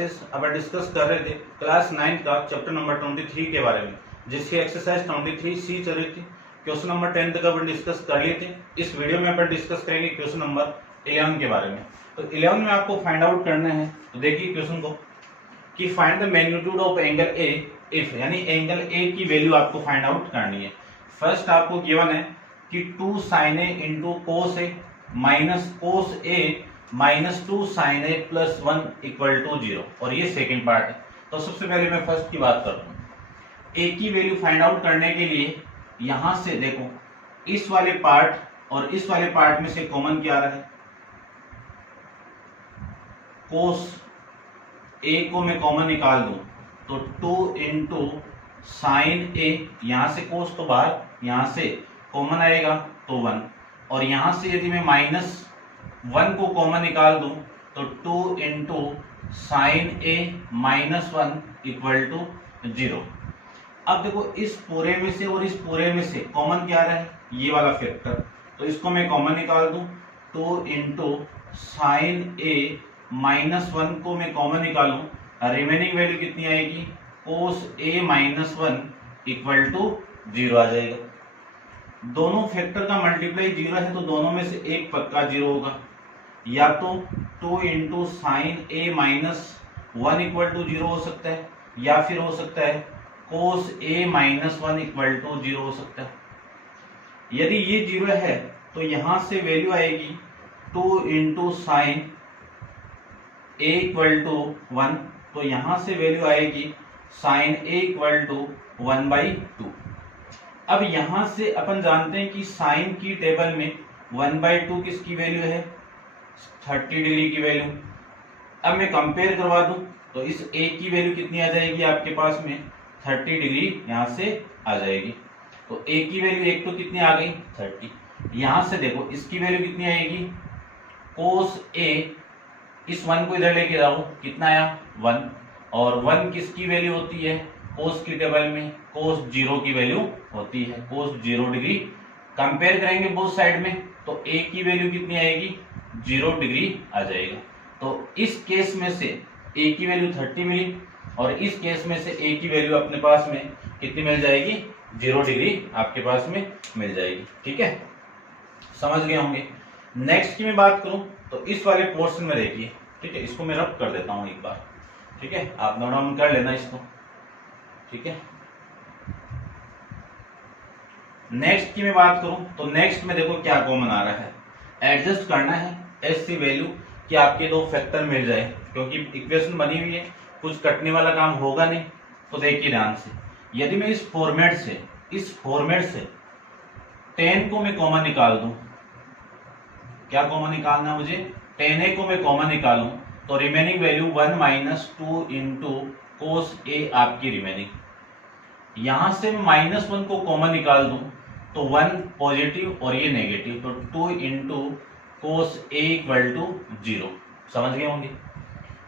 Classes अपन discuss कर रहे थे क्लास 9 का चैप्टर नंबर 23 के बारे में, जिसकी एक्सरसाइज 23C चल रही थी। क्वेश्चन नंबर 10 तक अपन डिस्कस कर लिए थे। इस वीडियो में अपन डिस्कस करेंगे क्वेश्चन नंबर 11 के बारे में। तो 11 में आपको फाइंड आउट करना है। तो देखिए क्वेश्चन को कि find the magnitude of angle A if, यानी एंगल ए की वैल्यू आपको फाइंड आउट करनी है। फर्स्ट आपको गिवन है कि 2 sin a into cos a minus cos a minus 2 sin a plus 1 equal to 0, और ये सेकेंड पार्ट है। तो सबसे पहले मैं फर्स्ट की बात करता हूँ। ए की वैल्यू फाइंड आउट करने के लिए यहां से देखो, इस वाले पार्ट और इस वाले पार्ट में से कॉमन क्या आ रहा है, कोस ए को मैं कॉमन निकाल दूं तो 2 इंटू साइन ए, यहां से कोस तो बाहर, यहां से कॉमन आएगा तो 1, और यहां से यदि मैं माइनस 1 को कॉमन निकाल दूं तो 2 into sign A minus 1 equal to 0। अब देखो इस पूरे में से और इस पूरे में से कॉमन क्या आ रहा है, ये वाला फैक्टर, तो इसको मैं कॉमन निकाल दूं 2 इंटू साइन ए माइनस 1 को मैं कॉमन निकालूं, रिमेनिंग वैल्यू कितनी आएगी, कोस ए माइनस 1 इक्वल टू 0 आ जाएगा। दोनों फैक्टर का मल्टीप्लाई 0 है तो दोनों में से एक पक्का 0 होगा, या तो 2 into sign A minus 1 equal to 0 हो सकता है, या फिर हो सकता है cos a minus 1 equal to 0 हो सकता है। यदि ये 0 है तो यहां से वैल्यू आएगी 2 into sign a equal to 1, तो यहां से वैल्यू आएगी साइन ए इक्वल टू 1/2। अब यहां से अपन जानते हैं कि साइन की टेबल में 1/2 किसकी वैल्यू है, 30 डिग्री की वैल्यू। अब मैं कंपेयर करवा दूं तो इस ए की वैल्यू कितनी आ जाएगी आपके पास में, 30 डिग्री यहां से आ जाएगी। तो ए की वैल्यू एक तो कितनी आ गई 30, यहां से देखो इसकी वैल्यू कितनी आएगी, कोस ए, इस 1 को इधर लेके जाओ, कितना आया 1, और 1 किसकी वैल्यू होती है, कोस की टेबल में कोस 0 की वैल्यू होती है, कोस 0 डिग्री। कंपेयर करेंगे बोथ साइड में तो ए की वैल्यू कितनी आएगी, 0 डिग्री आ जाएगा। तो इस केस में से ए की वैल्यू 30 मिली, और इस केस में से ए की वैल्यू अपने पास में कितनी मिल जाएगी, 0 डिग्री आपके पास में मिल जाएगी। ठीक है, समझ गए होंगे। नेक्स्ट की मैं बात करूं तो इस वाले पोर्शन में देखिए, ठीक है, इसको मैं रब कर देता हूं एक बार, ठीक है, आप नोट डाउन कर लेना इसको, ठीक है। नेक्स्ट की मैं बात करूं तो नेक्स्ट में देखो क्या कॉमन आ रहा है, एडजस्ट करना है ऐसी वैल्यू कि आपके दो फैक्टर मिल जाए, क्योंकि इक्वेशन बनी हुई है, कुछ कटने वाला काम होगा नहीं। तो देखिए ध्यान से, यदि मैं इस फॉर्मेट से 10 को मैं कॉमन निकाल दूं, क्या कॉमन निकालना मुझे, 10a को मैं कॉमन निकालूं तो remaining value 1 minus 2 into cos A आपकी रिमेनिंग। यहां से मैं -1 को कॉमन निकाल दूं तो 1 पॉजिटिव और ये नेगेटिव, तो 2 into cos a equal to 0। समझ गए होंगे।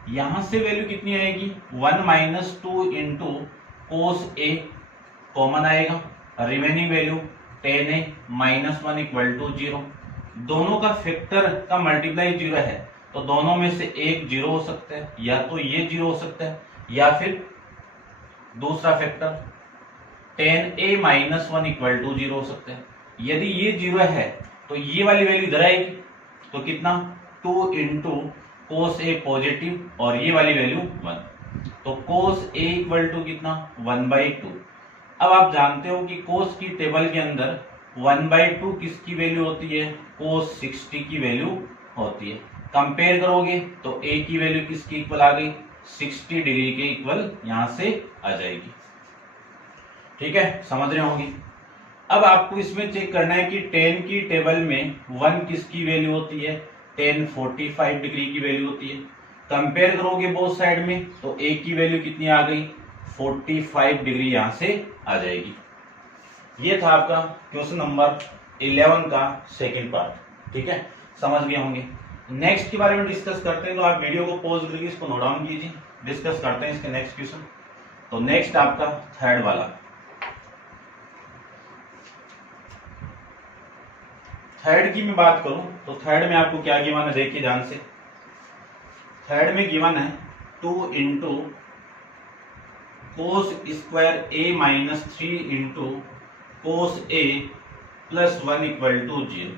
यहां से वैल्यू कितनी आएगी, 1 minus 2 into cos a common आएगा, remaining value 10a minus 1 equal to 0। दोनों का फैक्टर का मल्टीप्लाई 0 है तो दोनों में से एक 0 हो सकता है, या तो ये 0 हो सकता है, या फिर दूसरा factor 10a minus 1 equal to 0 हो सकता है। यदि ये 0 है तो ये वाली वैल्यू इधर आएगी, तो कितना 2 इंटू कोस ए पॉजिटिव, और ये वाली वैल्यू 1, तो कोस ए इक्वल टू कितना 1/2। अब आप जानते हो कि कोस की टेबल के अंदर 1/2 किसकी वैल्यू होती है, कोस 60 की वैल्यू होती है। कंपेयर करोगे तो a की वैल्यू किसकी इक्वल आ गई, 60 डिग्री के इक्वल यहां से आ जाएगी। ठीक है, समझ रहे होंगे। अब आपको इसमें चेक करना है कि 10 की टेबल में 1 किसकी वैल्यू होती है, 10 45 डिग्री की वैल्यू होती है। कंपेयर करोगे बोथ साइड में तो a की वैल्यू कितनी आ गई, 45 डिग्री यहां से आ जाएगी। ये था आपका क्वेश्चन नंबर 11 का सेकंड पार्ट। ठीक है, समझ गए होंगे। नेक्स्ट के बारे में डिस्कस करते हैं, तो आप वीडियो को पॉज करके इसको नोट डाउन कीजिए, डिस्कस करते हैं इसके नेक्स्ट क्वेश्चन। तो नेक्स्ट आपका थर्ड वाला, थर्ड की मैं बात करूं तो थर्ड में आपको क्या गिवन है, देखिए ध्यान से। थर्ड में गिवन है 2 into cos square a minus 3 into cos A plus 1 equal to 0।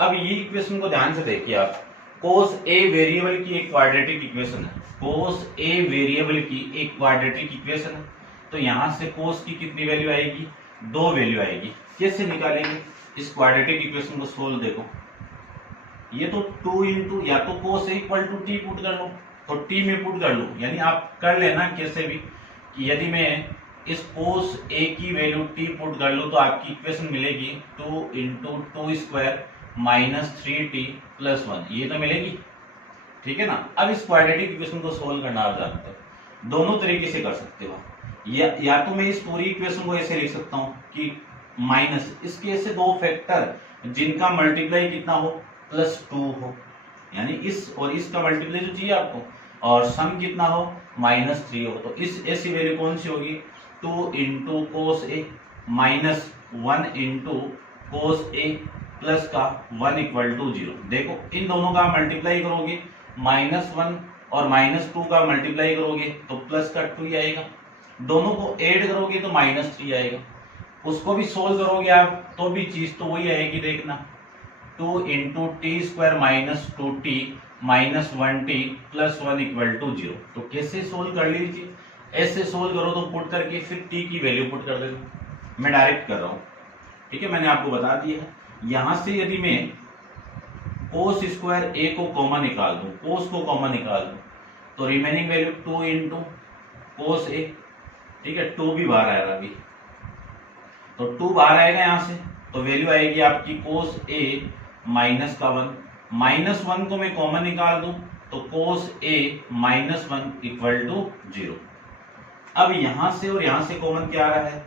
अब ये इक्वेशन को ध्यान से देखिए आप, कोस ए वेरिएबल की एक क्वाड्रेटिक इक्वेशन है, कोस ए वेरिएबल की एक क्वाड्रेटिक इक्वेशन है। तो यहां से कोस की कितनी वैल्यू आएगी, 2 वैल्यू आएगी। कैसे निकालेंगे इस क्वाड्रेटिक इक्वेशन को, सोल्व देखो, ये तो 2 इंटू या तो cos a equal to T put कर लो, तो टी में पुट कर लो, यानी आप कर लेना कैसे भी कि यदि मैं इस कोस ए की वैल्यू टी पुट कर लूं तो आपकी इक्वेशन मिलेगी 2 into 2 square minus 3t plus 1, ये तो मिलेगी, ठीक है ना। अब इस क्वाड्रेटिक इक्वेशन को सोल्व करना आप जानते हो, दोनों तरीके से कर सकते हो। या तो मैं इस पूरी इक्वेशन को ऐसे लिख सकता हूं कि माइनस इसके ऐसे दो फैक्टर जिनका मल्टीप्लाई कितना हो +2 हो, यानी इस और इसका मल्टीप्लाई जो चाहिए आपको, और सम कितना हो -3 हो। तो इस ऐसी वैल्यू कौन सी होगी, 2 into cos a minus 1 into cos A plus का 1 इक्वल टू 0। देखो इन दोनों का मल्टीप्लाई करोगे, -1 और -2 का मल्टीप्लाई करोगे तो प्लस का 2 ही आएगा, दोनों को ऐड करोगे तो -3 आएगा, उसको भी सोल्व करोगे आप तो भी चीज तो वही आएगी, देखना 2 into t square minus 2t minus 1t plus 1 equal to 0। तो कैसे सोल्व कर लीजिए, ऐसे सोल्व करो तो पुट करके फिर t की वैल्यू पुट कर देना, मैं डायरेक्ट कर रहा हूँ, ठीक है, मैंने आपको बता दिया है। यहां से यदि मैं कोस स्क्वायर ए को कॉमन निकाल दूं, कोस को कॉमन निकाल दूं, तो रिमेनिंग वैल्यू 2 इंटू कोस ए, ठीक है, 2 भी बाहर आएगा अभी, तो 2 बाहर आएगा यहां से, तो वैल्यू आएगी आपकी कोस ए माइनस का 1, -1 को मैं कॉमन निकाल दूं तो कोस ए -1 इक्वल टू 0। अब यहां से और यहां से कॉमन क्या आ रहा है,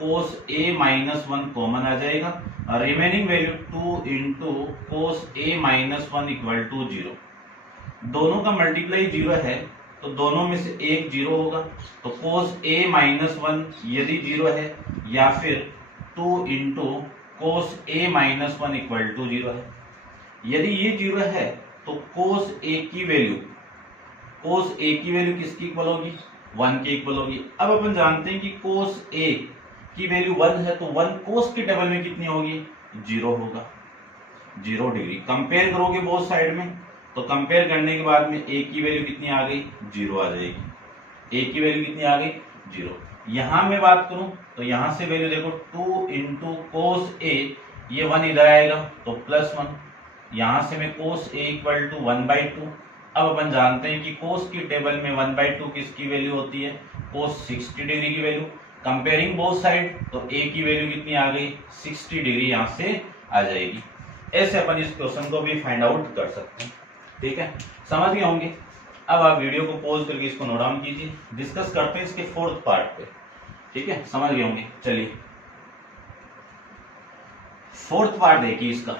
कोस ए -1 कॉमन आ जाएगा, और remaining value 2 into cos a -1 equal to 0। दोनों का मल्टीप्लाई 0 है तो दोनों में से एक 0 होगा, तो कोस ए -1 यदि 0 है या फिर 2 into cos a -1 equal to 0 है। यदि ये 0 है तो कोस ए की वैल्यू किसकी इक्वल होगी, 1 के इक्वल होगी। अब अपन जानते हैं कि कोस ए की वैल्यू 1 है तो 1 कोस के डबल में कितनी होगी, 0 होगा, 0 डिग्री। कंपेयर करोगे बोथ साइड में तो कंपेयर करने के बाद में ए की वैल्यू कितनी आ गई, 0 आ जाएगी, ए की वैल्यू कितनी आ गई, 0। यहां मैं बात करूं तो यहां से वैल्यू देखो 2 इंटू कोस ए, ये 1 इधर आएगा तो +1, यहां से मैं कोस ए इक्वल टू 1/2। अब अपन जानते हैं कि कोस की टेबल में 1/2 किसकी वैल्यू होती है, कोस 60 डिग्री की वैल्यू। कंपेयरिंग बोथ साइड तो ए की वैल्यू कितनी आ गई, 60 डिग्री यहां से आ जाएगी। ऐसे अपन इस क्वेश्चन को भी फाइंड आउट कर सकते हैं, ठीक है, समझ गए होंगे। अब आप वीडियो को पॉज करके इसको नोट डाउन कीजिए, डिस्कस करते हैं इसके 4th पार्ट पे, ठीक है, समझ गए होंगे। चलिए 4th पार्ट देखिए इसका।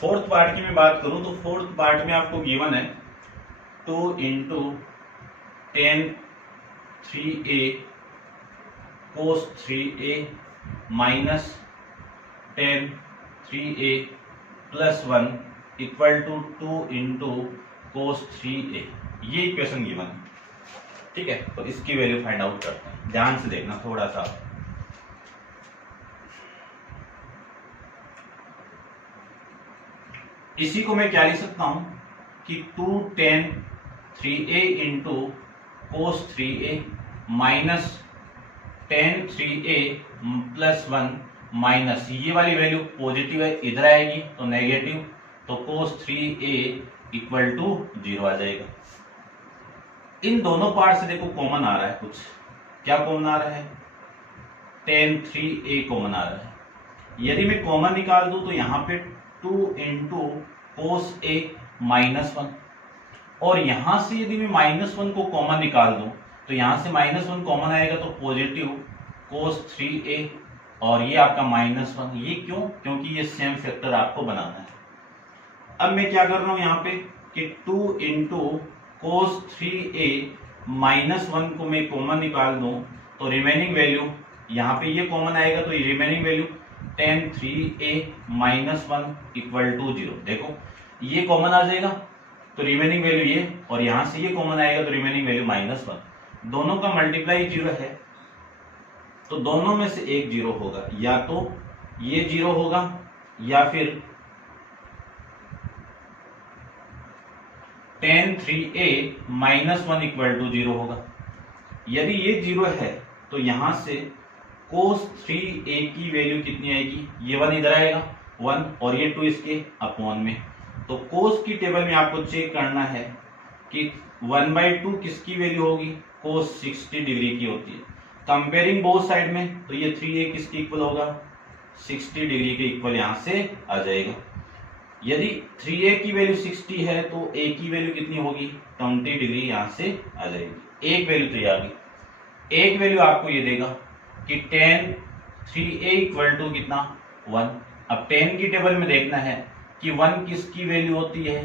फोर्थ पार्ट की मैं बात करूं तो 4th पार्ट में आपको गिवन है 2 into tan 3a cos 3a minus tan 3a plus 1 equal to 2 into cos 3a, ये इक्वेशन गिवन है, ठीक है। तो इसकी वैल्यू फाइंड आउट करते हैं, ध्यान से देखना थोड़ा सा। इसी को मैं क्या लिख सकता हूं कि 2 tan 3a into cos 3a minus tan 3a plus 1 minus, ये वाली वैल्यू पॉजिटिव है इधर आएगी तो नेगेटिव, तो कोस 3a इक्वल टू 0 आ जाएगा। इन दोनों पार्ट से देखो कॉमन आ रहा है कुछ, क्या कॉमन आ रहा है, tan 3a कॉमन आ रहा है। यदि मैं कॉमन निकाल दूं तो यहाँ पे 2 इंटू कोस ए -1, और यहां से यदि मैं -1 को कॉमन निकाल दूं तो यहां से -1 कॉमन आएगा तो पॉजिटिव कोस 3a, और ये आपका -1, ये क्यों, क्योंकि ये सेम फैक्टर आपको बनाना है। अब मैं क्या कर रहा हूं यहाँ पे कि 2 इंटू कोस 3a -1 को मैं कॉमन निकाल दूं तो रिमेनिंग वैल्यू यहाँ पे ये कॉमन आएगा तो remaining value tan 3a minus 1 equal to 0। देखो ये कॉमन आ जाएगा तो रिमेनिंग वैल्यू ये, और यहां से ये कॉमन आएगा तो रिमेनिंग वैल्यू -1। दोनों का मल्टीप्लाई 0 है तो दोनों में से एक 0 होगा, या तो ये 0 होगा या फिर tan 3a minus 1 equal to 0 होगा। यदि ये 0 है तो यहां से cos 3a की वैल्यू कितनी आएगी, ये 1 इधर आएगा 1 और ये 2 इसके अपॉन में। तो cos की टेबल में आपको चेक करना है कि 1/2 किसकी वैल्यू होगी, cos 60 डिग्री की होती है। कंपेयरिंग बोथ साइड में तो ये 3a किसके इक्वल होगा, 60 डिग्री के इक्वल यहां से आ जाएगा। यदि 3a की वैल्यू 60 है तो a की वैल्यू कितनी होगी, 20 डिग्री यहां से आ जाएगी। एक वैल्यू तो ये आ गई। एक वैल्यू आपको ये देगा कि tan 3a इक्वल टू कितना 1। अब tan की टेबल में देखना है कि 1 किसकी वैल्यू होती है,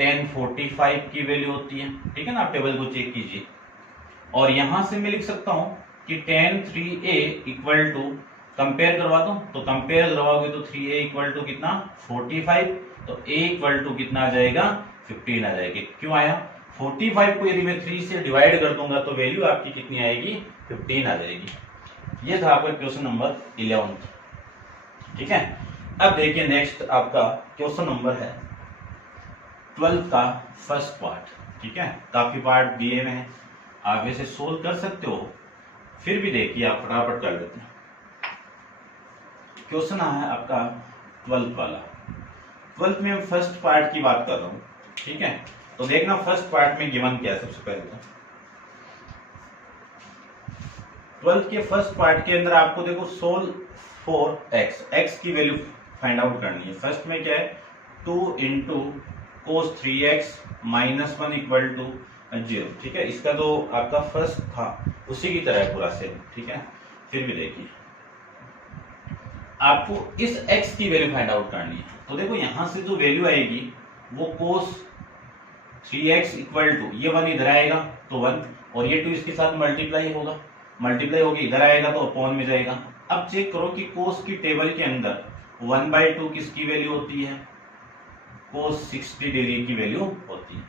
tan 45 की वैल्यू होती है। ठीक है ना, आप टेबल को चेक कीजिए। और यहां से मैं लिख सकता हूं कि tan 3a equal to, compare करवा दो तो कंपेयर करवाओगे तो 3a इक्वल टू कितना 45, तो a इक्वल टू कितना आ जाएगा 15 आ जाएगी। क्यों आया, 45 को यदि मैं 3 से डिवाइड कर दूंगा तो वैल्यू आपकी कितनी आएगी, 15 आ जाएगी। ये था आपका क्वेश्चन नंबर 11। ठीक है, अब देखिए नेक्स्ट आपका क्वेश्चन नंबर है 12 का फर्स्ट पार्ट। ठीक है, काफी पार्ट दिए हुए हैं, आप इसे सोल्व कर सकते हो, फिर भी देखिए आप फटाफट कर लेते हैं। क्वेश्चन है आपका 12th वाला। 12th में फर्स्ट पार्ट की बात कर रहा हूं। ठीक है, तो देखना फर्स्ट पार्ट में गिवन क्या है। सबसे पहले तो 12th के फर्स्ट पार्ट के अंदर आपको देखो सोल्व फॉर x की वैल्यू फाइंड आउट करनी है। फर्स्ट में क्या है, 2 into cos 3x minus 1 equal to 0। ठीक है, इसका तो आपका फर्स्ट था उसी की तरह पूरा सेम। ठीक है, फिर भी देखिए आपको इस x की वैल्यू फाइंड आउट करनी है। तो देखो यहां से जो वैल्यू आएगी वो cos 3x इक्वल टू, ये 1 इधर आएगा तो 1 और ये 2 इसके साथ मल्टीप्लाई होगा, मल्टीप्लाई होके इधर आएगा तो अपॉन में जाएगा। अब चेक करो कि cos की टेबल के अंदर 1/2 किसकी वैल्यू होती है, cos 60 डिग्री की वैल्यू होती है।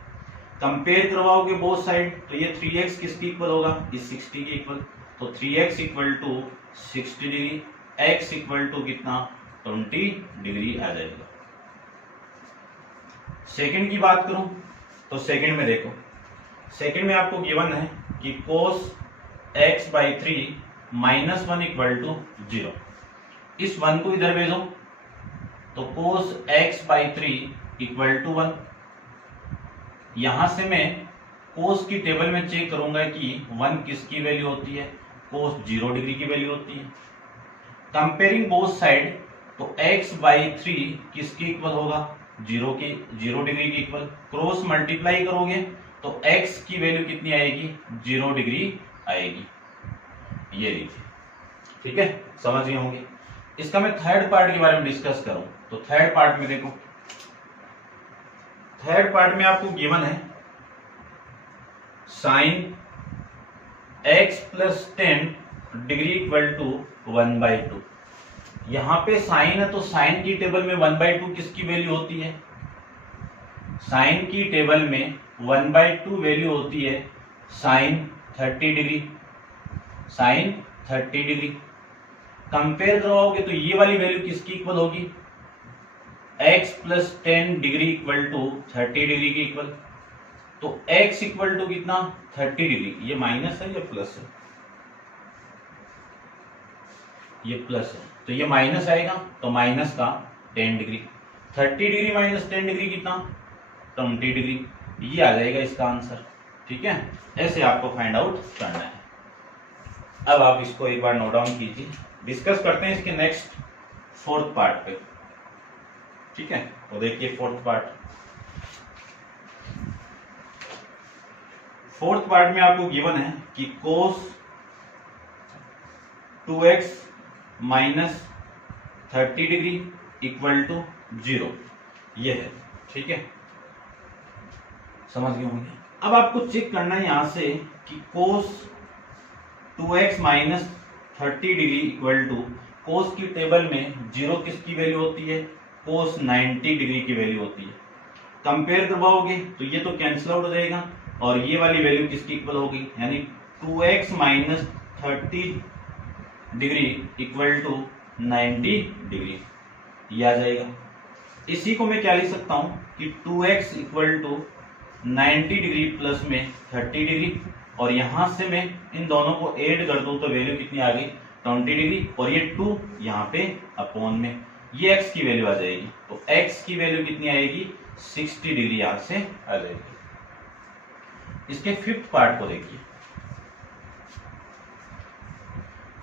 कंपेयर करवाओगे बोथ साइड तो ये 3x किसकी इक्वल होगा, इस 60 के इक्वल, तो 3x equal to 60 degree, x equal to कितना 20 डिग्री आ जाएगा। सेकंड की बात करूं तो सेकंड में देखो, सेकंड में आपको गिवन है कि cos x/3 minus 1 equal to 0। इस 1 को इधर भेजो तो cos x/3 इक्वल टू 1। यहां से मैं cos की टेबल में चेक करूंगा कि 1 किसकी वैल्यू होती है, cos 0 डिग्री की वैल्यू होती है। कंपेयरिंग बोथ साइड तो x/3 किसके इक्वल होगा, 0 डिग्री के इक्वल। क्रॉस मल्टीप्लाई करोगे तो x की वैल्यू कितनी आएगी, 0 डिग्री आएगी। ये लीजिए, ठीक है, समझ गए होंगे। इसका मैं थर्ड पार्ट के बारे में डिस्कस करूं तो थर्ड पार्ट में देखो, थर्ड पार्ट में आपको गिवन है sin x plus 10 degree equal to 1/2। यहां पे साइन है तो साइन की टेबल में 1/2 किसकी वैल्यू होती है, साइन की टेबल में 1/2 वैल्यू होती है sine 30 degree, sine 30 degree. Compare करवाओगे तो ये वाली वैल्यू किसकी इक्वल होगी, x plus 10 degree equal to 30 degree की इक्वल। तो x इक्वल टू कितना 30 डिग्री, ये माइनस है या प्लस है, ये प्लस है तो ये माइनस आएगा, तो माइनस का 10 डिग्री। 30 डिग्री माइनस 10 डिग्री कितना 20 डिग्री, ये आ जाएगा इसका आंसर। ठीक है, ऐसे आपको फाइंड आउट करना है। अब आप इसको एक बार नोट डाउन कीजिए, डिस्कस करते हैं इसके नेक्स्ट फोर्थ पार्ट पे। ठीक है, तो देखिए फोर्थ पार्ट। फोर्थ पार्ट में आपको गिवन है कि cos 2x minus 30 degree equal to 0, ये है। ठीक है, समझ गए होंगे। अब आपको चेक करना है यहां से कि cos 2x minus 30 degree equal to cos की टेबल में 0 किसकी वैल्यू होती है, कोस 90 डिग्री की वैल्यू होती है। कंपेयर करवाओगे तो ये तो कैंसिल आउट हो जाएगा और ये वाली वैल्यू किसकी इक्वल होगी, यानी 2x minus 30 degree equal to 90 degree, ये आ जाएगा। इसी को मैं क्या लिख सकता हूं कि 2x equal to 90 degree plus में 30 डिग्री, और यहां से मैं इन दोनों को ऐड कर दूं तो वैल्यू कितनी आ गई 20 डिग्री, और ये 2 यहाँ पे अपॉन में, ये x की वैल्यू आ जाएगी। तो x की वैल्यू कितनी आएगी 60 डिग्री यहां से आ जाएगी। इसके फिफ्थ पार्ट को देखिए।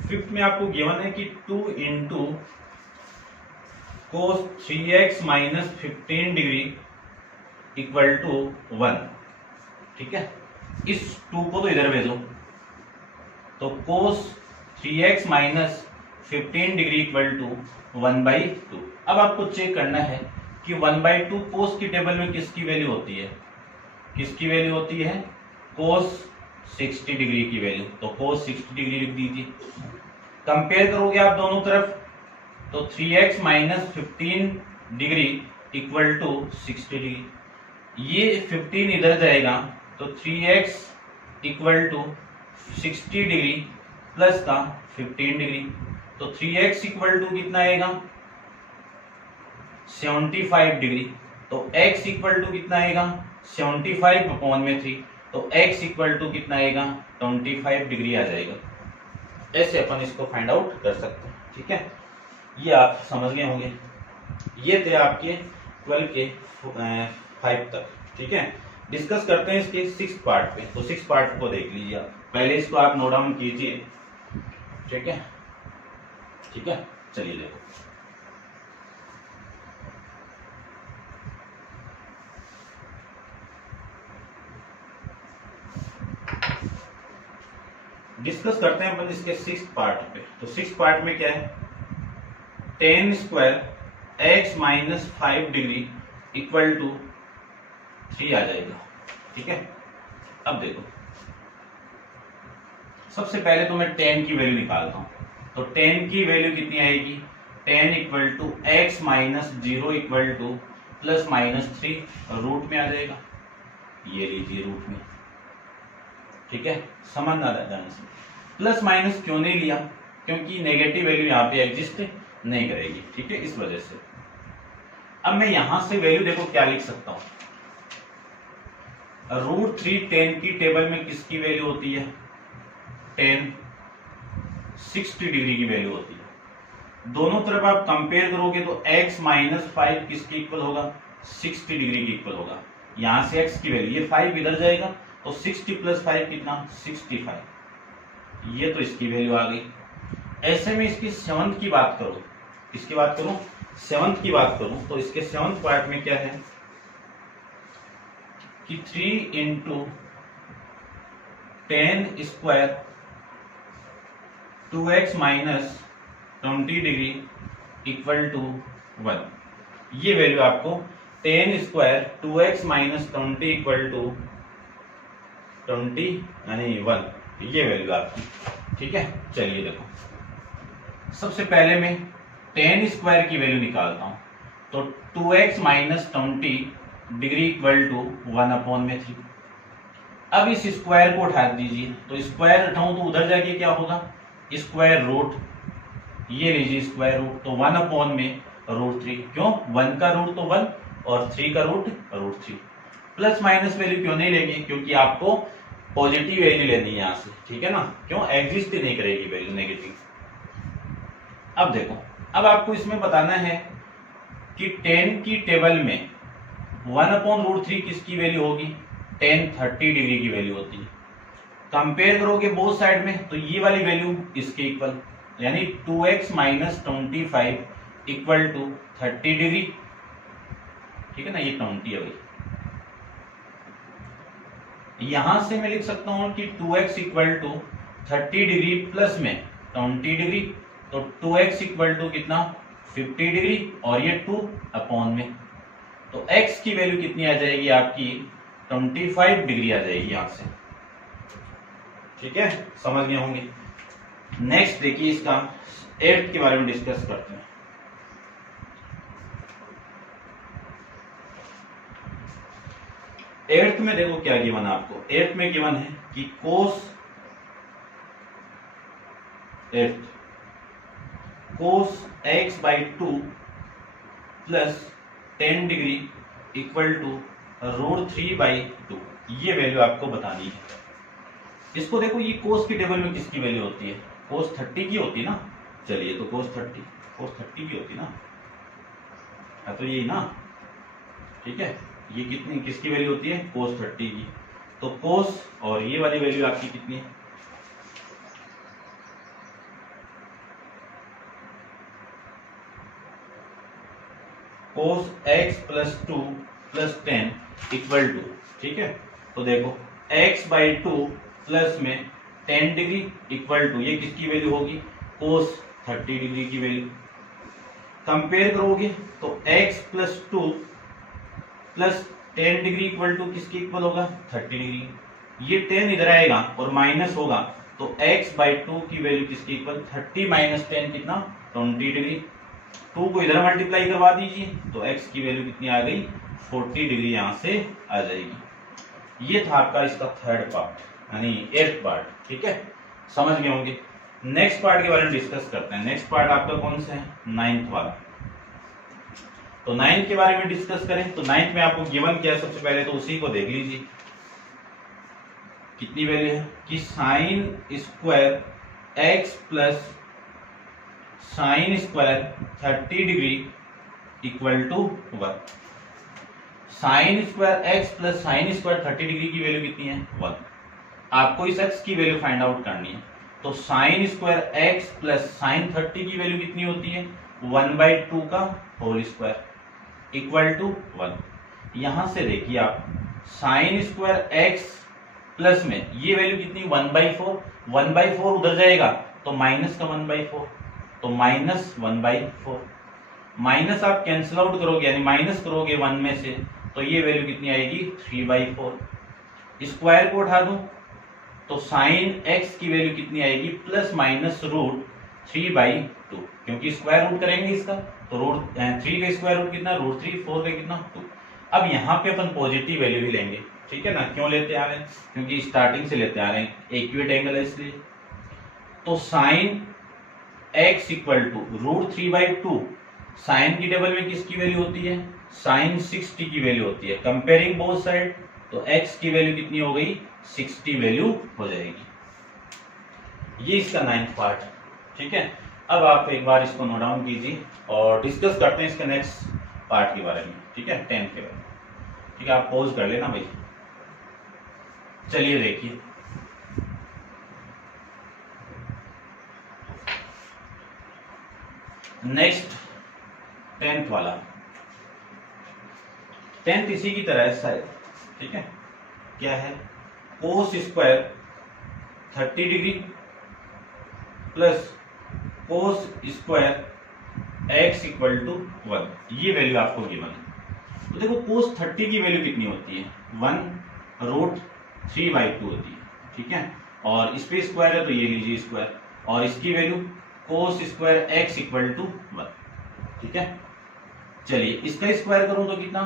फिफ्थ में आपको गिवन है कि 2 into cos 3x minus 15 degree equal to 1। ठीक है, इस 2 को तो इधर भेजो, तो cos 3x minus 15 degree equal to 1/2। अब आपको चेक करना है कि 1/2 कोस की टेबल में किसकी वैल्यू होती है, किसकी वैल्यू होती है, कोस 60 डिग्री की वैल्यू। तो कोस 60 डिग्री लिख दीजिए। कंपेयर करोगे आप दोनों तरफ तो 3x minus 15 degree equal to 60 degree, ये 15 इधर जाएगा तो 3x equal to 60 degree plus का 15 डिग्री, तो 3x इक्वल टू कितना आएगा 75 डिग्री। तो x इक्वल टू कितना आएगा 75 अपॉन में 3, तो x इक्वल टू कितना आएगा 25 डिग्री आ जाएगा। ऐसे अपन इसको फाइंड आउट कर सकते हैं। ठीक है, ये आप समझ गए होंगे। ये थे आपके 12 के 5 तक। ठीक है, डिस्कस करते हैं इसके 6 पार्ट पे। तो 6 पार्ट को देख लीजिए आप, पहले इसको आप नोट डाउन कीजिए। ठीक है, ठीक है, चलिए देखो। डिस्कस करते हैं अपन इसके 6 पार्ट पे। तो 6 पार्ट में क्या है, tan square x minus 5 degree equal to 3 आ जाएगा। ठीक है, अब देखो, सबसे पहले तो मैं tan की वैल्यू निकालता हूं। तो tan की वैल्यू कितनी आएगी, tan equal to x minus 0 equal to plus minus 3, root में आ जाएगा। ये लीजिए रूट में। ठीक है, समझ ना जाने से। प्लस माइनस क्यों नहीं लिया, क्योंकि नेगेटिव वैल्यू यहाँ पे एग्जिस्ट नहीं करेगी। ठीक है, इस वजह से। अब मैं यहां से वैल्यू देखो क्या लिख सकता हूं, √3 tan की टेबल में किसकी वैल्यू होती है, tan 60 डिग्री की वैल्यू होती है। दोनों तरफ आप कंपेयर करोगे तो x माइनस 5 किसके इक्वल होगा, 60 डिग्री की इक्वल होगा। यहां से x की वैल्यू, ये 5 इधर जाएगा तो 60 प्लस 5 कितना 65, ये तो इसकी वैल्यू आ गई। ऐसे में इसकी 7th की बात करूं, किसकी बात करूं, 7th की बात करूं, तो इसके 7th पार्ट में क्या है कि 3 into tan square 2x minus 20 degree equal to 1। ये वैल्यू आपको tan square 2x minus 20 equal to 20 यानी 1, ये वैल्यू आपकी। ठीक है, चलिए देखो, सबसे पहले मैं tan स्क्वायर की वैल्यू निकालता हूं। तो 2x minus 20 degree equal to 1 upon में 3। अब इस स्क्वायर को उठा दीजिए, तो स्क्वायर उठाऊं तो उधर जाके क्या होगा, स्क्वायर रूट, ये लीजिए स्क्वायर रूट, तो 1 अपॉन में √3। क्यों, 1 का रूट तो 1 और 3 का रूट √3। प्लस माइनस वैल्यू क्यों नहीं लेंगे, क्योंकि आपको पॉजिटिव वैल्यू लेनी है यहां से। ठीक है ना, क्यों, एग्जिस्ट ही नहीं करेगी वैल्यू नेगेटिव। अब देखो, अब आपको इसमें बताना है कि tan की टेबल में 1 अपॉन √3 किसकी वैल्यू होगी, tan 30 डिग्री की वैल्यू होती है। कंपेयर करोगे बोथ साइड में तो ये वाली वैल्यू इसके इक्वल, यानी 2x minus 25 equal to 30 degree. ठीक है ना, ये 20 है भाई। यहां से मैं लिख सकता हूं कि 2x equal to 30 degree plus में 20 डिग्री, तो 2x इक्वल टू कितना 50 डिग्री, और ये 2 अपॉन में, तो x की वैल्यू कितनी आ जाएगी आपकी 25 डिग्री आ जाएगी यहां से। ठीक है, समझ गए होंगे। नेक्स्ट देखिए इसका 8th के बारे में डिस्कस करते हैं। एट्थ में देखो क्या गिवन है आपको। एट्थ में गिवन है कि cos x by 2 plus 10 degree equal to √3/2, ये वैल्यू आपको बतानी है। इसको देखो, ये कोस की टेबल में किसकी वैल्यू होती है? कोस 30 की होती ना। चलिए तो कोस 30 की होती ना, तो यही ना, ठीक है। ये कितनी किसकी वैल्यू होती है? कोस 30 की। तो कोस और ये वाली वैल्यू आपकी कितनी है? Cos x plus 2 plus 10 equal to, ठीक है। तो देखो x बाई 2 प्लस में 10 डिग्री इक्वल टू, ये किसकी वैल्यू होगी? कोस 30 डिग्री की वैल्यू। कंपेयर करोगे तो x plus 2 plus 10 degree equal to किसके इक्वल होगा? 30 डिग्री। ये 10 इधर आएगा और माइनस होगा, तो x बाई 2 की वैल्यू किसके इक्वल? 30 माइनस 10 कितना? 20 डिग्री। 2 को इधर मल्टीप्लाई करवा दीजिए तो x की वैल्यू कितनी आ गई? 40 डिग्री यहां से आ जाएगी। ये था आपका इसका थर्ड पार्ट, यानी 8th पार्ट, ठीक है। समझ गए होंगे। नेक्स्ट पार्ट के बारे में डिस्कस करते हैं। नेक्स्ट पार्ट आपका कौन सा है? 9th वाला। तो 9th के बारे में डिस्कस करें तो 9th में आपको गिवन क्या है? सबसे पहले तो उसी को देख लीजिए। कितनी वैल्यू है कि sine square x plus sine square 30 degree equal to 1। Sine square x plus sine square 30 degree की वैल्यू कितनी है? 1। आपको इस x की वैल्यू फाइंड आउट करनी है। तो sign square x plus sign 30 की वैल्यू कितनी होती है? 1/2 का होल स्क्वायर इक्वल टू 1। यहां से देखिए आप, साइन स्क्वायर x प्लस में ये वैल्यू कितनी? 1/4। 1/4 उधर जाएगा तो माइनस का 1/4, तो माइनस 1/4। माइनस आप कैंसिल आउट करोगे, यानी माइनस करोगे 1 में से, तो ये वैल्यू कितनी आएगी? 3/4। स्क्वायर को उठा दूं तो साइन x की वैल्यू कितनी आएगी? प्लस माइनस √3/2, क्योंकि स्क्वायर रूट करेंगे इसका, तो √3 का स्क्वायर रूट कितना? √3। 4 का कितना? 2। अब यहाँ पे अपन पॉजिटिव वैल्यू ही लेंगे, ठीक है ना। क्यों लेते आ रहे हैं? क्योंकि स्टार्टिंग से लेते आ रहे हैं, एक्यूरेट एंगल है इसलिए। तो sine x equal to √3/2, sine की टेबल में किसकी वैल्यू होती है? साइन 60 की वैल्यू होती है। कंपेयरिंग बोथ साइड, तो x की वैल्यू कितनी हो गई? 60 वैल्यू हो जाएगी। ये इसका 9th पार्ट, ठीक है। अब आप एक बार इसको नोट डाउन कीजिए और डिस्कस करते हैं इसके नेक्स्ट पार्ट के बारे में, ठीक है, 10th के बारे में। ठीक है, आप पॉज कर लेना भाई। चलिए देखिए, नेक्स्ट 10th वाला। 10th इसी की तरह है शायद, ठीक है। क्या है? Cos square 30 degree plus cos square x equal to 1, ये वैल्यू आपको गिवन है। तो देखो कोस 30 की वैल्यू कितनी होती है? 1√3/2 होती है, ठीक है। और इस पे स्क्वायर है तो ये लीजिए स्क्वायर, और इसकी value cos square x equal to 1, ठीक है। चलिए इसका स्क्वायर करूं तो कितना?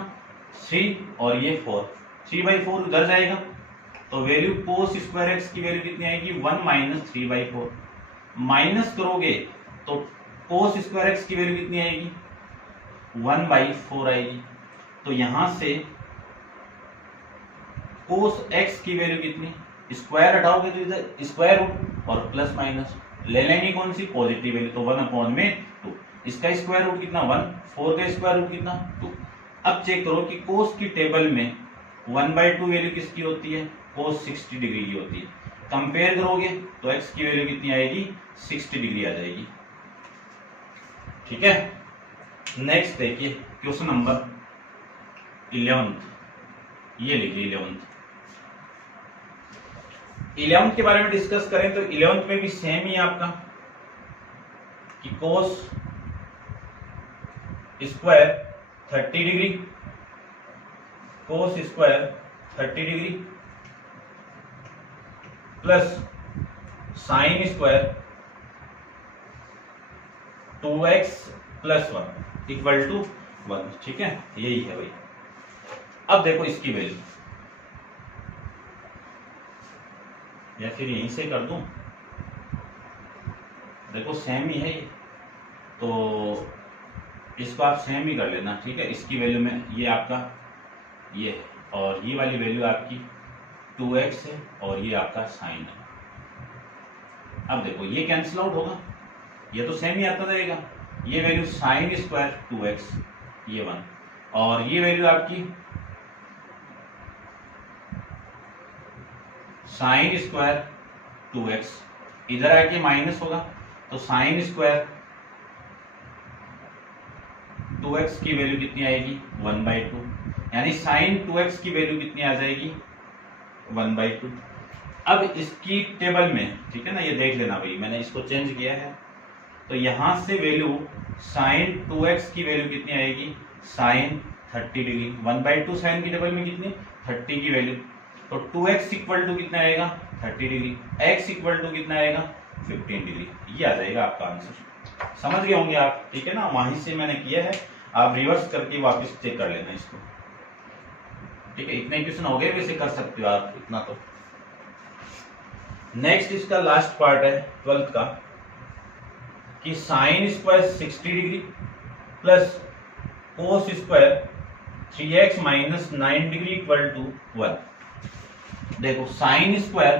3 और ये 4, 3/4 उधर जाएगा, तो वैल्यू कोस स्क्वायर x की वैल्यू कितनी आएगी? 1 माइनस 3/4। माइनस करोगे तो कोस स्क्वायर x की वैल्यू कितनी आएगी? 1/4 आएगी। तो यहां से कोस x की वैल्यू कितनी? स्क्वायर हटाओगे तो इधर स्क्वायर रूट और प्लस माइनस ले लेंगे, कौन सी? पॉजिटिव वैल्यू, तो 1/2। इसका स्क्वायर रूट कितना? 1। 4 का स्क्वायर रूट कितना? 2। अब चेक करो कि कोस की टेबल में 1/2 वैल्यू किसकी होती है? कोस 60 डिग्री की होती है। कंपेयर करोगे तो x की वैल्यू कितनी आएगी? 60 डिग्री आ जाएगी, ठीक है। नेक्स्ट देखिए क्वेश्चन नंबर 11, ये लीजिए 11th के बारे में डिस्कस करें तो 11th में भी सेम ही आपका कि cos square 30 degree, cos square 30 degree plus sine square 2x plus 1 equal to 1। ठीक है, यही है भाई। अब देखो इसकी वैल्यू, या फिर यहीं से कर दूं, देखो सेम ही है ये, तो इसको आप सेम ही कर लेना। ठीक है, इसकी वैल्यू में ये आपका ये है, और ये वाली वैल्यू आपकी 2x है, और ये आपका साइन है। अब देखो ये कैंसिल आउट होगा, ये तो सेम ही आता रहेगा। ये वैल्यू साइन स्क्वायर 2x, ये 1, और ये वैल्यू आपकी साइन स्क्वायर 2x, इधर आके माइनस होगा, तो साइन स्क्वायर 2x की वैल्यू कितनी आएगी 1/2, यानी साइन 2x की वैल्यू कितनी आ जाएगी 1/2। अब इसकी टेबल में, ठीक है ना, ये देख लेना भाई, मैंने इसको चेंज किया है, तो यहां से वैल्यू साइन 2x की वैल्यू कितनी आएगी साइन 30 डिग्री। 1/2 साइन की टेबल में कितनी 30 की वैल्यू, तो 2x इक्वल टू कितना आएगा 30 डिग्री, x इक्वल टू कितना आएगा 15 डिग्री। ये आ जाएगा आपका आंसर। समझ गए होंगे आप, ठीक है ना, वहीं से मैंने किया है, आप रिवर्स करके वापस चेक कर लेना इसको। ठीक है, इतने क्वेश्चन हो गए, वैसे कर सकते हो आप इतना तो। नेक्स्ट इसका लास्ट पार्ट है 12th का, कि sine square 60 degree plus cos square 3x minus 9 degree equal to 1। देखो साइन स्क्वायर,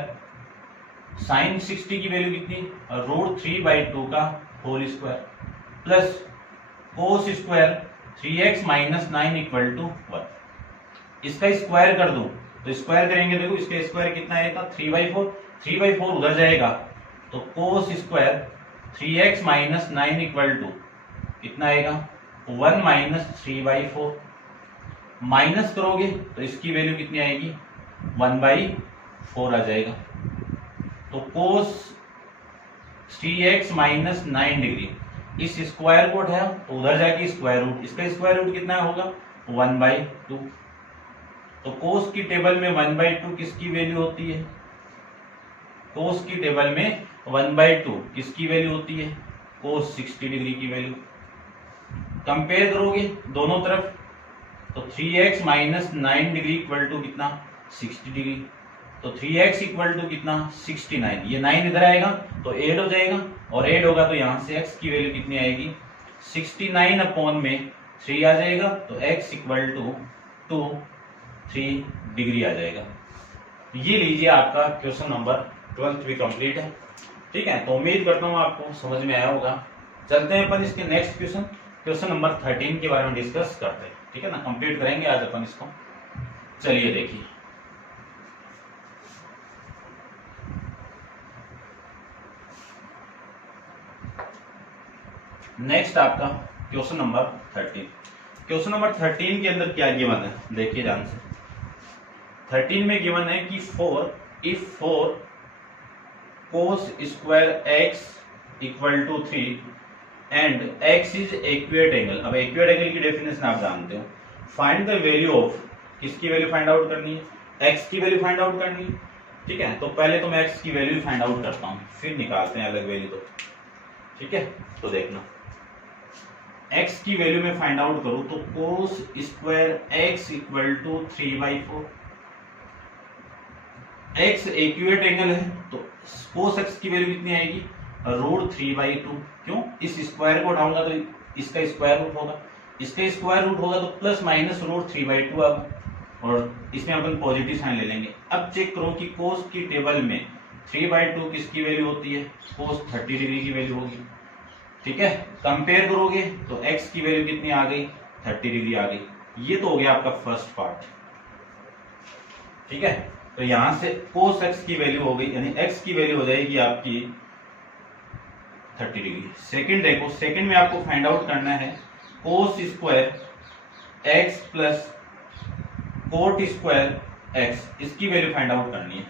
साइन 60 की वैल्यू कितनी √3/2 का whole square, plus cos square 3x minus 9 equal to 1। इसका स्क्वायर कर दो, तो स्क्वायर करेंगे, देखो इसका स्क्वायर कितना आएगा 3/4, 3/4 उधर जाएगा, तो cos square 3x minus 9 equal to कितना आएगा 1 माइनस 3/4। माइनस करोगे तो इसकी वैल्यू कितनी आएगी 1/4 आ जाएगा। तो कोस 3x माइनस 9 डिग्री, इस स्क्वायर को उठाया तो उधर जाके स्क्वायर रूट, इसका स्क्वायर रूट कितना होगा 1/2। तो कोस की टेबल में 1/2 किसकी वैल्यू होती है, कोस की टेबल में 1/2 किसकी वैल्यू होती है कोस 60 डिग्री की वैल्यू। कंपेयर करोगे दोनों तरफ, तो 3x minus 9 degree equal to कितना 60 डिग्री, तो 3x इक्वल टू कितना 69, ये 9 इधर आएगा तो ऐड हो जाएगा, और ऐड होगा तो यहां से x की वैल्यू कितनी आएगी 69 अपॉन में 3 आ जाएगा, तो x इक्वल टू 3 डिग्री आ जाएगा। ये लीजिए आपका क्वेश्चन नंबर 12 भी कंप्लीट है। ठीक है, तो उम्मीद करता हूँ आपको समझ में आया होगा। चलते हैं अपन इसके नेक्स्ट क्वेश्चन, क्वेश्चन नंबर 13 के बारे में डिस्कस करते हैं। ठीक है ना, कंप्लीट करेंगे आज अपन इसको। चलिए देखिए, नेक्स्ट आपका क्वेश्चन नंबर 13। क्वेश्चन नंबर 13 के अंदर क्या गिवन है देखिए ध्यान से। 13 में गिवन है कि if 4 cos square x equal to 3 and x is accurate angle. अब एक्यूरेट एंगल की डेफिनेशन आप जानते हो, फाइंड द वैल्यू ऑफ, किसकी वैल्यू फाइंड आउट करनी है x की वैल्यू फाइंड आउट करनी है। ठीक है, तो पहले तो मैं x की वैल्यू फाइंड आउट करता हूं, फिर निकालते हैं अलग वैल्यू तो। ठीक है, तो देखना x की वैल्यू में फाइंड आउट करूं तो cos square x equal to 3/4। x accurate angle है तो cos x की वैल्यू कितनी आएगी √3/2। क्यों, इस स्क्वायर को उठाऊंगा तो इसका स्क्वायर रूट होगा, इसका स्क्वायर रूट होगा तो प्लस माइनस √3/2 आएगा, और इसमें अपन पॉजिटिव साइन ले लेंगे। अब चेक करो कि cos की टेबल में 3/2 किसकी वैल्यू होती है cos 30 डिग्री की वैल्यू होगी। ठीक है, कंपेयर करोगे तो x की वैल्यू कितनी आ गई 30 डिग्री आ गई। ये तो हो गया आपका फर्स्ट पार्ट। ठीक है, तो यहां से cos x की वैल्यू हो गई, यानी x की वैल्यू हो जाएगी आपकी 30 डिग्री। सेकंड देखो, सेकंड में आपको फाइंड आउट करना है cos square x plus cot square x, इसकी वैल्यू फाइंड आउट करनी है।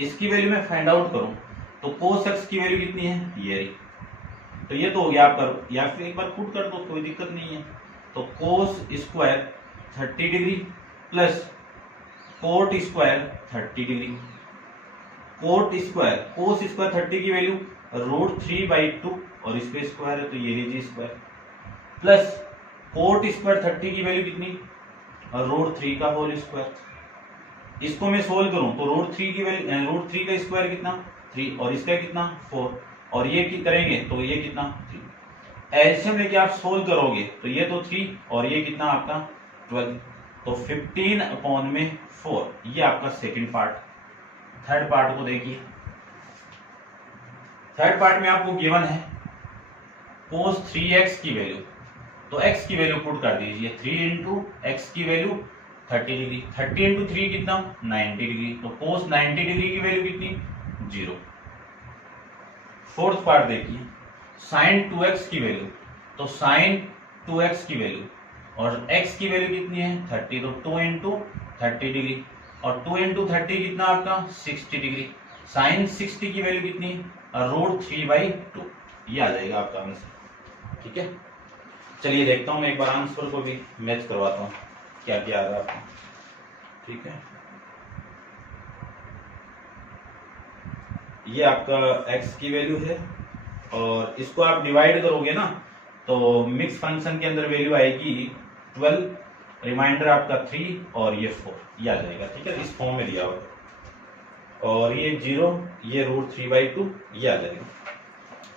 इसकी वैल्यू में फाइंड आउट करूं तो cos x की वैल्यू कितनी है ये, तो ये तो हो गया आपका, या फिर एक बार पुट कर दो कोई दिक्कत नहीं है। तो cos square 30 degree plus cot square 30 degree, cos square 30 की वैल्यू √3/2 और इस पे स्क्वायर है तो ये लीजिए स्क्वायर, प्लस कोट स्क्वायर 30 की वैल्यू कितनी, √3 का होल स्क्वायर। इसको मैं सोल्व करूं तो √3 की वैल्यू, √3 का स्क्वायर कितना 3 और इसका कितना 4 और ये करेंगे तो ये कितना 3। एलसीएम लेके आप सोल्व करोगे तो ये तो 3 और ये कितना आपका 12, तो 15/4 ये आपका सेकंड पार्ट। थर्ड पार्ट को देखिए, थर्ड पार्ट में आपको गिवन है cos 3x की वैल्यू, तो x की वैल्यू पुट कर दीजिए 3 इंटू एक्स की वैल्यू 30 डिग्री, 30 इंटू 3 कितना 90 डिग्री, तो cos 90 डिग्री की वैल्यू कितनी 0। फोर्थ पार्ट देखिए sin 2x की वैल्यू, तो sin 2x की वैल्यू और x की वैल्यू कितनी है 30, तो 2 इंटू 30 डिग्री और 2 इंटू 30 कितना आपका 60 डिग्री, sin 60 की वैल्यू कितनी √3/2 ये आ जाएगा आपका आंसर। ठीक है, चलिए देखता हूं मैं एक बार आंसर को भी मैच करवाता हूं क्या क्या आ रहा है आपको। ठीक है, ये आपका x की वैल्यू है और इसको आप डिवाइड करोगे ना तो मिक्स फंक्शन के अंदर वैल्यू आएगी 12, रिमाइंडर आपका 3 और ये 4 ये आ जाएगा। ठीक है, इस फॉर्म में दिया हुआ और ये 0, ये √3/2 ये आ जाएगा।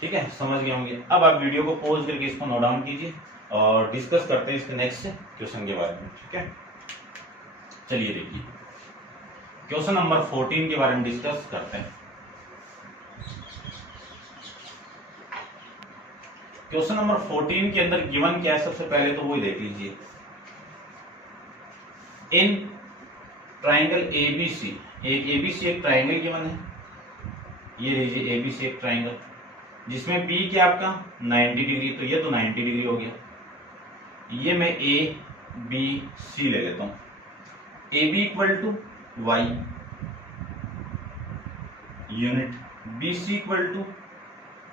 ठीक है, समझ गए होंगे। अब आप वीडियो को पॉज करके इसको नोट डाउन कीजिए और डिस्कस करते हैं इसके नेक्स्ट क्वेश्चन के बारे में। ठीक है, चलिए देखिए क्वेश्चन नंबर 14 के बारे में डिस्कस करते हैं। क्वेश्चन नंबर 14 के अंदर गिवन क्या है सबसे पहले तो वो देख लीजिए। इन ट्राइंगल ABC, एक ABC एक ट्राइंगल गिवन है, ये लीजिए ABC एक ट्राइंगल जिसमें B क्या आपका 90 डिग्री, तो ये तो 90 डिग्री हो गया। ये मैं ABC ले लेता हूं, AB equal to y unit, BC equal to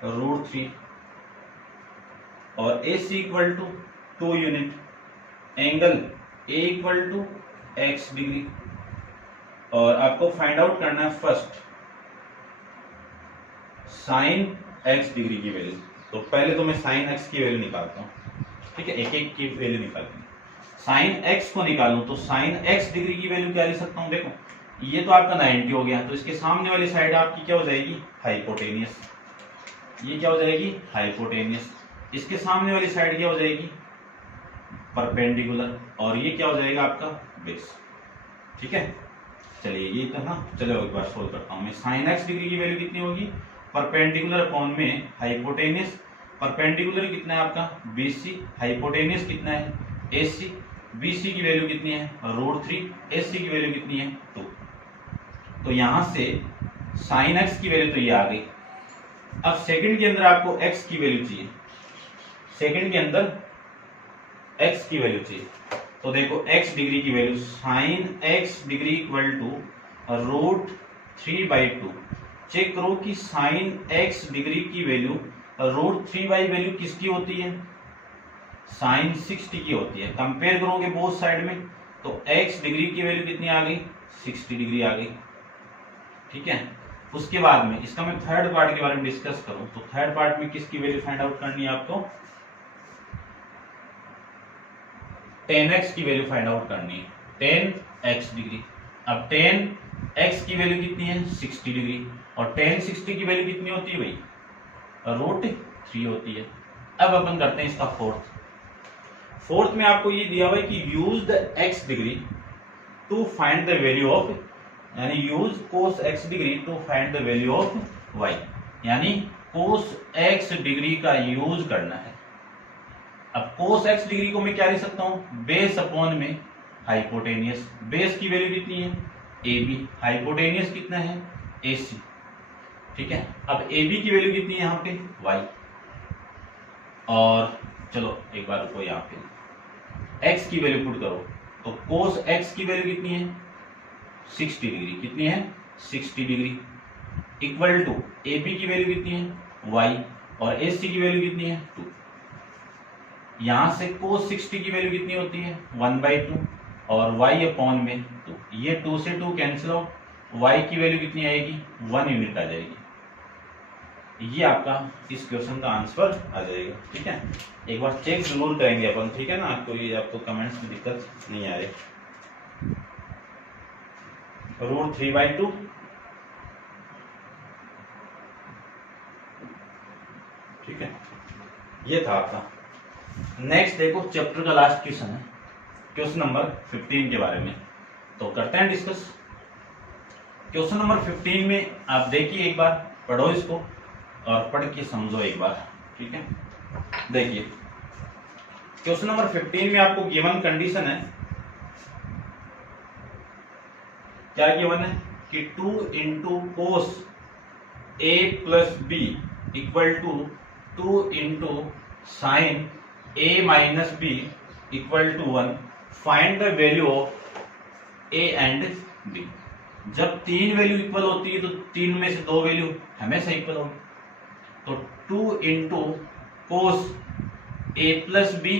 √3 और AC equal to 2 unit, angle A equal to x degree और आपको फाइंड आउट करना है फर्स्ट sin x डिग्री की वैल्यू। तो पहले तो मैं sin x की वैल्यू निकालता हूँ। ठीक है, एक एक की वैल्यू निकालती हूँ। sin x को निकालूं तो sin x डिग्री की वैल्यू क्या ले सकता हूँ, देखो ये तो आपका 90 हो गया, तो इसके सामने वाली साइड आपकी क्या हो जाएगी हाइपोटेनियस, ये क्या हो जाएगी हाइपोटेनियस, इसके सामने वाली साइड क्या हो जाएगी परपेंडिकुलर और ये क्या हो जाएगा आपका बेस। ठीक है, चलिए ये तो ना, चलो एक बार सोल्व करता हूँ मैं। sin x डिग्री की वैल्यू कितनी होगी परपेंडिकुलर अपॉन में हाइपोटेनियस, परपेंडिकुलर कितना है आपका BC, हाइपोटेनियस कितना है AC, BC की वैल्यू कितनी है √3, AC की वैल्यू कितनी है 2। तो यहां से sin x की वैल्यू तो ये आ गई। अब सेकंड के अंदर आपको x की वैल्यू चाहिए, सेकंड के अंदर x की वैल्यू चाहिए, तो देखो x डिग्री की value sin x degree equal to √3/2। Check करो कि sin x डिग्री की वैल्यू √3 वैल्यू किसकी होती है sin 60 की होती है। कंपेयर करोगे बोथ साइड में तो x डिग्री की वैल्यू कितनी आ गई 60 डिग्री आ गई। ठीक है, उसके बाद में इसका मैं थर्ड पार्ट के बारे में डिस्कस करूं तो थर्ड पार्ट में किसकी वैल्यू फाइंड आउट करनी है आपको 10x की वैल्यू फाइंड आउट करनी है, 10x डिग्री। अब 10x की वैल्यू कितनी है 60 डिग्री और 10 60 की वैल्यू कितनी होती है भाई √3 होती है। अब अपन करते हैं इसका फोर्थ में आपको ये दिया हुआ है कि use the x degree to find the value of, यानी use cos x degree to find the value of y, यानी cos x डिग्री का यूज करना है। अब cos x डिग्री को मैं क्या लिख सकता हूं बेस अपॉन में हाइपोटेनियस, बेस की वैल्यू कितनी है AB, हाइपोटेनियस कितना है AC। ठीक है, अब AB की वैल्यू कितनी है यहाँ पे y, और चलो एक बार रुको, यहाँ पे x की वैल्यू पुट करो तो cos x की वैल्यू कितनी है 60 डिग्री, कितनी है 60 डिग्री इक्वल टू AB की वैल्यू कितनी है y और AC की वैल्यू कितनी है 2। यहां से cos 60 की वैल्यू कितनी होती है 1/2 और y अपॉन में 2, ये 2 से 2 कैंसिल आउट, y की वैल्यू कितनी आएगी 1 यूनिट आ जाएगी। ये आपका इस क्वेश्चन का आंसर आ जाएगा। ठीक है, एक बार चेक जरूर करेंगे अपन। ठीक है ना, कोई आपको कमेंट्स में दिक्कत नहीं आ रही। रूट 3/2, ठीक है, ये था आपका। नेक्स्ट देखो, चैप्टर का लास्ट क्वेश्चन है, क्वेश्चन नंबर 15 के बारे में, तो करते हैं डिस्कस। क्वेश्चन नंबर 15 में आप देखिए, एक बार पढ़ो इसको और पढ़ के समझो एक बार। ठीक है, देखिए क्वेश्चन नंबर 15 में आपको गिवन कंडीशन है, क्या गिवन है कि 2 into cos A plus B equal to 2 into sign A minus B equal to 1, find the value of A and B. जब तीन वैल्यू इक्वल होती है तो तीन में से दो वैल्यू हमेशा इक्वल होगी। तो 2 into cos A plus B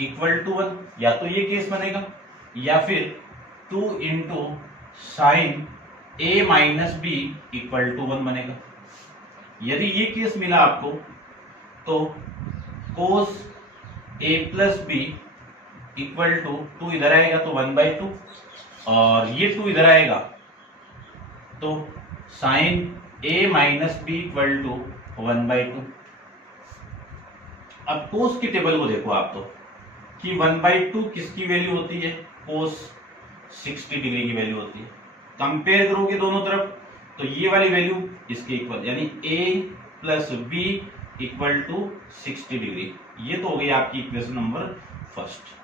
equal to 1, या तो ये केस बनेगा, या फिर 2 into sign A minus B equal to 1 बनेगा। यदि ये केस मिला आपको तो cos A plus B equal to 2 इधर आएगा तो 1/2, और ये 2 इधर आएगा तो sin A minus B equal to 1/2। अब कोस की टेबल को देखो आप तो कि 1/2 किसकी वैल्यू होती है, कोस 60 डिग्री की वैल्यू होती है। कंपेयर करोगे दोनों तरफ तो ये वाली वैल्यू इसके इक्वल, यानी a plus B equal to 60 degree. ये तो हो गई आपकी इक्वेशन नंबर फर्स्ट।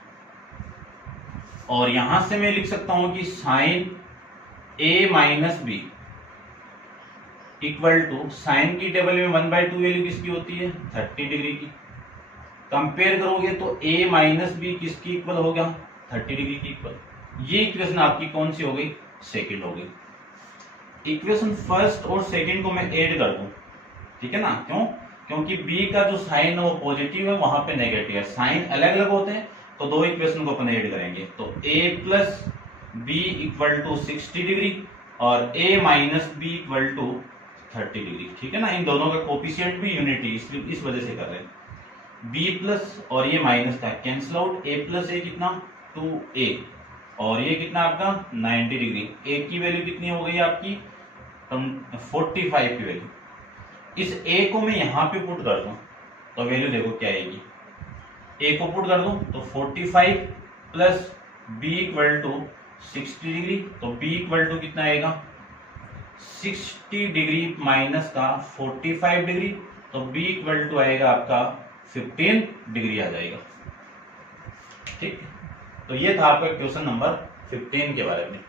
और यहां से मैं लिख सकता हूं कि sin a minus B equal to, sin की टेबल में 1/2 वैल्यू किसकी होती है, 30 डिग्री की। कंपेयर करोगे तो a माइनस बी किसकी इक्वल हो गया, 30 डिग्री की इक्वल। ये इक्वेशन आपकी कौन सी हो गई, सेकंड हो गई। इक्वेशन फर्स्ट और सेकंड को मैं ऐड कर दूं, ठीक है ना, क्यों, क्योंकि b का जो साइन है वो पॉजिटिव है, वहां पे नेगेटिव है। साइन अलग अलग होते हैं तो दो इक्वेशन को अपन ऐड करेंगे, तो a plus B equal to 60 degree और a minus B equal to 30 degree. ठीक है ना, इन दोनों का कोफिशिएंट भी यूनिटी, इसलिए इस वजह से कर रहे हैं। b प्लस और ये माइनस का cancel out, a plus a कितना 2a, और ये कितना आपका 90 डिग्री। a की वैल्यू कितनी हो गई आपकी 45 की वैल्यू। इस a को मैं यहां पे पुट कर दूं तो वैल्यू देखो क्या आएगी, a को पुट कर दूं तो 45 plus b equal to 60 degree, तो b इक्वल टू कितना आएगा 60 डिग्री माइनस का 45 डिग्री, तो b इक्वल टू आएगा आपका 15 डिग्री आ जाएगा। ठीक, तो ये था आपका क्वेश्चन नंबर 15 के बारे में।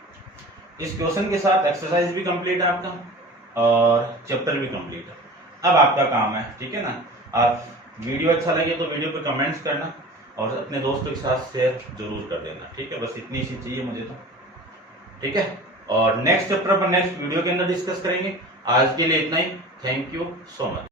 इस क्वेश्चन के साथ एक्सरसाइज भी कंप्लीट है आपका और चैप्टर भी कंप्लीट है। अब आपका काम है, ठीक है ना, आप वीडियो अच्छा लगे तो वीडियो पे कमेंट्स करना और अपने दोस्तों के साथ शेयर जरूर कर देना। ठीक है, बस इतनी सी चाहिए मुझे तो। ठीक है, और नेक्स्ट चैप्टर पर नेक्स्ट वीडियो के अंदर डिस्कस करेंगे। आज के लिए इतना ही। Thank you so much.